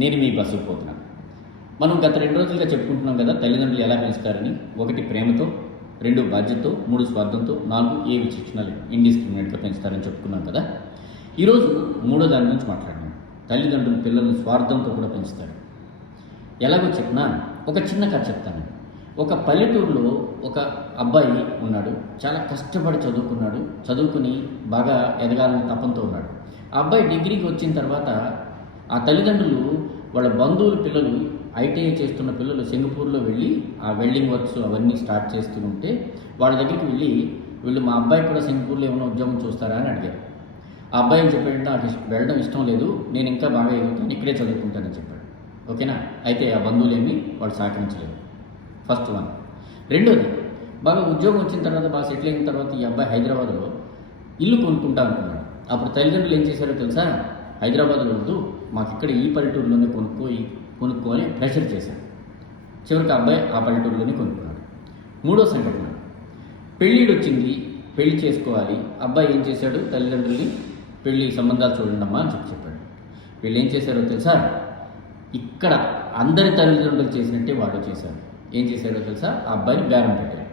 నేను మీ బస్సుకు పోతున్నాను. మనం గత 2 రోజులుగా చెప్పుకుంటున్నాం కదా, తల్లిదండ్రులు ఎలా పెంచుతారని. 1 ప్రేమతో, 2 బాధ్యతతో, 3 స్వార్థంతో, 4 ఏ విచక్షణ ఇండిస్క్రిమినేట్గా పెంచుతారని చెప్పుకున్నాం కదా. ఈరోజు 3వ దాని గురించి మాట్లాడినాం. తల్లిదండ్రులు పిల్లల్ని స్వార్థంతో కూడా పెంచుతారు. ఎలాగో చెప్పినా ఒక చిన్న కథ చెప్తాను. ఒక పల్లెటూరులో ఒక అబ్బాయి ఉన్నాడు. చాలా కష్టపడి చదువుకున్నాడు. చదువుకుని బాగా ఎదగాలని తపంతో ఉన్నాడు. ఆ అబ్బాయి డిగ్రీకి వచ్చిన తర్వాత ఆ తల్లిదండ్రులు వాళ్ళ బంధువుల పిల్లలు, ఐటీఐ చేస్తున్న పిల్లలు సింగపూర్లో వెళ్ళి ఆ వెల్డింగ్ వర్క్స్ అవన్నీ స్టార్ట్ చేస్తుంటే వాళ్ళ దగ్గరికి వెళ్ళి, వీళ్ళు మా అబ్బాయి కూడా సింగపూర్లో ఏమైనా ఉద్యోగం చూస్తారా అని అడిగారు. ఆ అబ్బాయి ఏం చెప్పాడంటే, నాకు వెళ్ళడం ఇష్టం లేదు, నేను ఇంకా బాగా ఎదుగుతాను, ఇక్కడే చదువుకుంటానని చెప్పాడు. ఓకేనా? అయితే ఆ బంధువులేమి వాళ్ళు సహకరించలేదు. First one. రెండోది, బాగా ఉద్యోగం వచ్చిన తర్వాత, బాగా సెటిల్ అయిన తర్వాత ఈ అబ్బాయి హైదరాబాద్లో ఇల్లు కొనుక్కుంటా అనుకున్నాడు. అప్పుడు తల్లిదండ్రులు ఏం చేశారో తెలుసా? హైదరాబాద్లో వద్దు, మాకు ఇక్కడ ఈ పల్లెటూరులోనే కొనుక్కొని ప్రెషర్ చేశారు. చివరికి అబ్బాయి ఆ పల్లెటూరులోనే కొనుక్కున్నాడు. 3వ సంఘటన, పెళ్ళిడు వచ్చింది, పెళ్లి చేసుకోవాలి. అబ్బాయి ఏం చేశాడు? తల్లిదండ్రుల్ని పెళ్లి సంబంధాలు చూడండమ్మా అని చెప్పాడు. వీళ్ళు ఏం చేశారో తెలుసా? ఇక్కడ అందరి తల్లిదండ్రులు చేసినట్టే వాళ్ళు చేశారు. ఏం చేశారో తెలుసా? ఆ అబ్బాయిని బేరం పెట్టారు.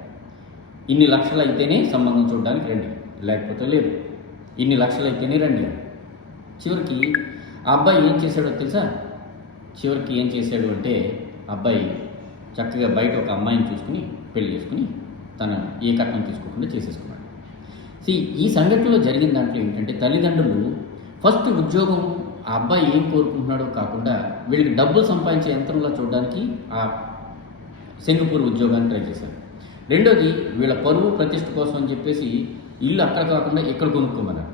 ఇన్ని లక్షలు అయితేనే సంబంధం చూడడానికి రండి, లేకపోతే లేదు. ఇన్ని లక్షలు అయితేనే రండి. చివరికి ఆ అబ్బాయి ఏం చేశాడో తెలుసా? చివరికి ఏం చేశాడు అంటే, అబ్బాయి చక్కగా బయట ఒక అమ్మాయిని చూసుకుని పెళ్లి చేసుకుని తన ఏ కట్నం తీసుకోకుండా చేసేసుకున్నాడు. ఈ సంఘటనలో జరిగిన దాంట్లో ఏంటంటే, తల్లిదండ్రులు ఫస్ట్ ఉద్యోగం ఆ అబ్బాయి ఏం కోరుకుంటున్నాడో కాకుండా వీళ్ళకి డబ్బులు సంపాదించే యంత్రంలో చూడడానికి ఆ సింగపూర్ ఉద్యోగాన్ని ట్రై చేశారు. రెండోది, వీళ్ళ పరువు ప్రతిష్ఠ కోసం అని చెప్పేసి ఇల్లు అక్కడ కాకుండా ఇక్కడ కొనుక్కోమన్నారు.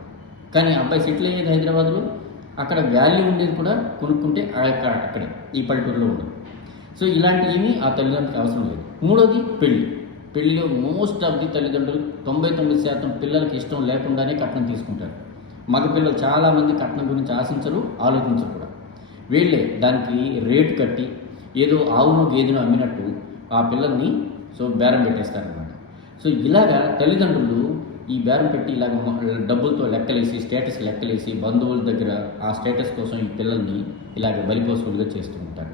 కానీ అబ్బాయి సెటిల్ అయ్యేది హైదరాబాద్లో, అక్కడ వాల్యూ ఉండేది కూడా కొనుక్కుంటే అక్కడే ఈ పల్లెటూరులో ఉండదు. సో ఇలాంటివి ఆ తల్లిదండ్రులకు అవసరం లేదు. మూడోది, పెళ్లిలో మోస్ట్ ఆఫ్ ది తల్లిదండ్రులు 99% పిల్లలకి ఇష్టం లేకుండానే కట్నం తీసుకుంటారు. మగపిల్లలు చాలామంది కట్నం గురించి ఆశించరు, ఆలోచించరు కూడా. వీళ్ళే దానికి రేటు కట్టి ఏదో ఆవునో గేదెనో అమ్మినట్టు ఆ పిల్లల్ని బేరం పెట్టేస్తారనమాట. సో ఇలాగా తల్లిదండ్రులు ఈ బేరం పెట్టి ఇలాగ డబ్బులతో లెక్కలేసి, స్టేటస్ లెక్కలేసి, బంధువుల దగ్గర ఆ స్టేటస్ కోసం ఈ పిల్లల్ని ఇలాగ బలిపోసులుగా చేస్తూ ఉంటారు.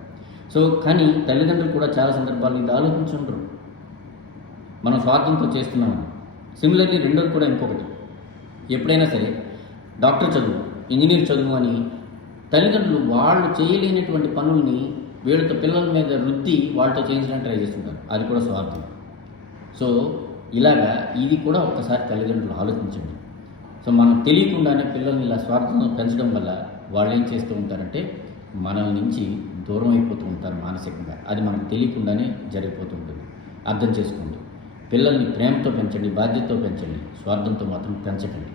కానీ తల్లిదండ్రులు కూడా చాలా సందర్భాల్లో ఇది ఆలోచించుంటారు, మనం స్వార్థంతో చేస్తున్నాము. సిమిలర్లీ రెండోది కూడా ఇంకొకటి, ఎప్పుడైనా సరే డాక్టర్ చదువు, ఇంజనీర్ చదువు అని తల్లిదండ్రులు వాళ్ళు చేయలేనటువంటి పనుల్ని వీళ్ళతో పిల్లల మీద రుద్ది వాళ్ళతో చేయించడానికి ట్రై చేస్తుంటారు. అది కూడా స్వార్థం. ఇలాగా ఇది కూడా ఒక్కసారి తల్లిదండ్రులు ఆలోచించండి. మనం తెలియకుండానే పిల్లల్ని ఇలా స్వార్థంతో పెంచడం వల్ల వాళ్ళు ఏం చేస్తూ ఉంటారంటే మన నుంచి దూరం అయిపోతూ ఉంటారు మానసికంగా. అది మనకు తెలియకుండానే జరిగిపోతూ ఉంటుంది. అర్థం చేసుకోండి. పిల్లల్ని ప్రేమతో పెంచండి, బాధ్యతతో పెంచండి, స్వార్థంతో మాత్రం పెంచకండి.